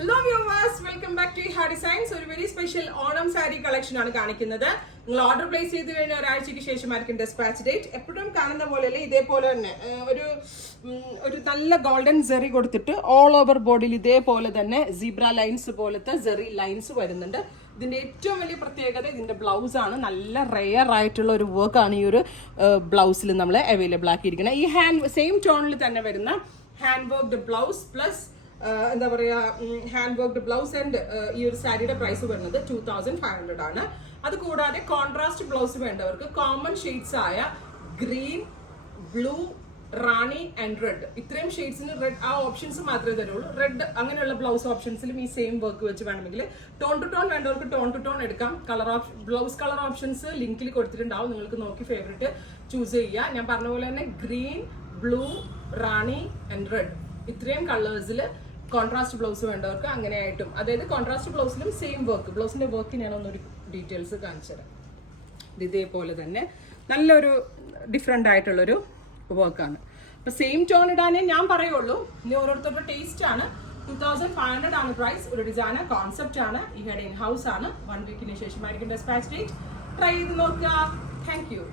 Hello viewers, welcome back to Ha Designs. ഒരു very special Onam sari collection ആണ് കാണിക്കുന്നത്. നിങ്ങൾ ഓർഡർ പ്ലേസ് ചെയ്ത് കഴിഞ്ഞ ഒരാഴ്ചയ്ക്ക് ശേഷമായിരിക്കും ഡെസ്പാച്ച് ഡേറ്റ്. എപ്പോഴും കാണുന്ന പോലെയല്ലേ, ഇതേപോലെ തന്നെ ഒരു നല്ല ഗോൾഡൻ സെറി കൊടുത്തിട്ട് ഓൾ ഓവർ ബോഡിയിൽ ഇതേപോലെ തന്നെ സീബ്ര ലൈൻസ് പോലത്തെ സെറി ലൈൻസ് വരുന്നുണ്ട്. ഇതിന്റെ ഏറ്റവും വലിയ പ്രത്യേകത ഇതിന്റെ ബ്ലൗസ് ആണ്. നല്ല റെയർ ആയിട്ടുള്ള ഒരു വർക്ക് ആണ് ഈ ഒരു ബ്ലൗസിൽ നമ്മൾ അവൈലബിൾ ആക്കിയിരിക്കുന്നത്. ഈ സെയിം ടോണിൽ തന്നെ വരുന്ന ഹാൻഡ് വർക്ക്ഡ് ബ്ലൗസ് പ്ലസ് എന്താ പറയുക, ഹാൻഡ് വർക്ക്ഡ് ബ്ലൗസ് ആൻഡ് ഈ ഒരു സാരിയുടെ പ്രൈസ് വരുന്നത് 2500 ആണ്. അത് കൂടാതെ കോൺട്രാസ്റ്റ് ബ്ലൗസ് വേണ്ടവർക്ക് കോമൺ ഷെയ്ഡ്സ് ആയ green, blue, rani and red, ഇത്രയും ഷെയ്ഡ്സിന് റെഡ് ആ ഓപ്ഷൻസ് മാത്രമേ തരുള്ളൂ. റെഡ് അങ്ങനെയുള്ള ബ്ലൗസ് ഓപ്ഷൻസിലും ഈ സെയിം വർക്ക് വെച്ച് വേണമെങ്കിൽ ടോൺ ടു ടോൺ വേണ്ടവർക്ക് ടോൺ ടു ടോൺ എടുക്കാം. ബ്ലൗസ് കളർ ഓപ്ഷൻസ് ലിങ്കിൽ കൊടുത്തിട്ടുണ്ടാവും, നിങ്ങൾക്ക് നോക്കി ഫേവറേറ്റ് ചൂസ് ചെയ്യുക. ഞാൻ പറഞ്ഞ പോലെ തന്നെ green, blue, rani and red, ഇത്രയും കളേഴ്സിൽ കോൺട്രാസ്റ്റ് ബ്ലൗസ് വേണ്ടവർക്ക് അങ്ങനെയായിട്ടും, അതായത് കോൺട്രാസ്റ്റ് ബ്ലൗസിലും സെയിം വർക്ക്. ബ്ലൗസിന്റെ വർക്ക് ഞാനൊന്നൊരു ഡീറ്റെയിൽസ് കാണിച്ചു തരാം. ഇതേപോലെ തന്നെ നല്ലൊരു ഡിഫറെൻ്റ് ആയിട്ടുള്ളൊരു വർക്കാണ്. അപ്പൊ സെയിം ടോൺ ഇടാനേ ഞാൻ പറയുള്ളൂ, ഇനി ഓരോരുത്തരുടെ ടേസ്റ്റ് ആണ്. 2500 ആണ് പ്രൈസ്. ഒരു ഡിസൈനർ കോൺസെപ്റ്റ് ആണ്. ഈ ഹെഡ് ഇൻ ഹൗസ് ആണ്. 1 വീക്കിന് ശേഷമായിരിക്കും ഡെസ്പാച്ച് ഡേറ്റ്. ട്രൈ ചെയ്ത് നോക്കുക. Thank you.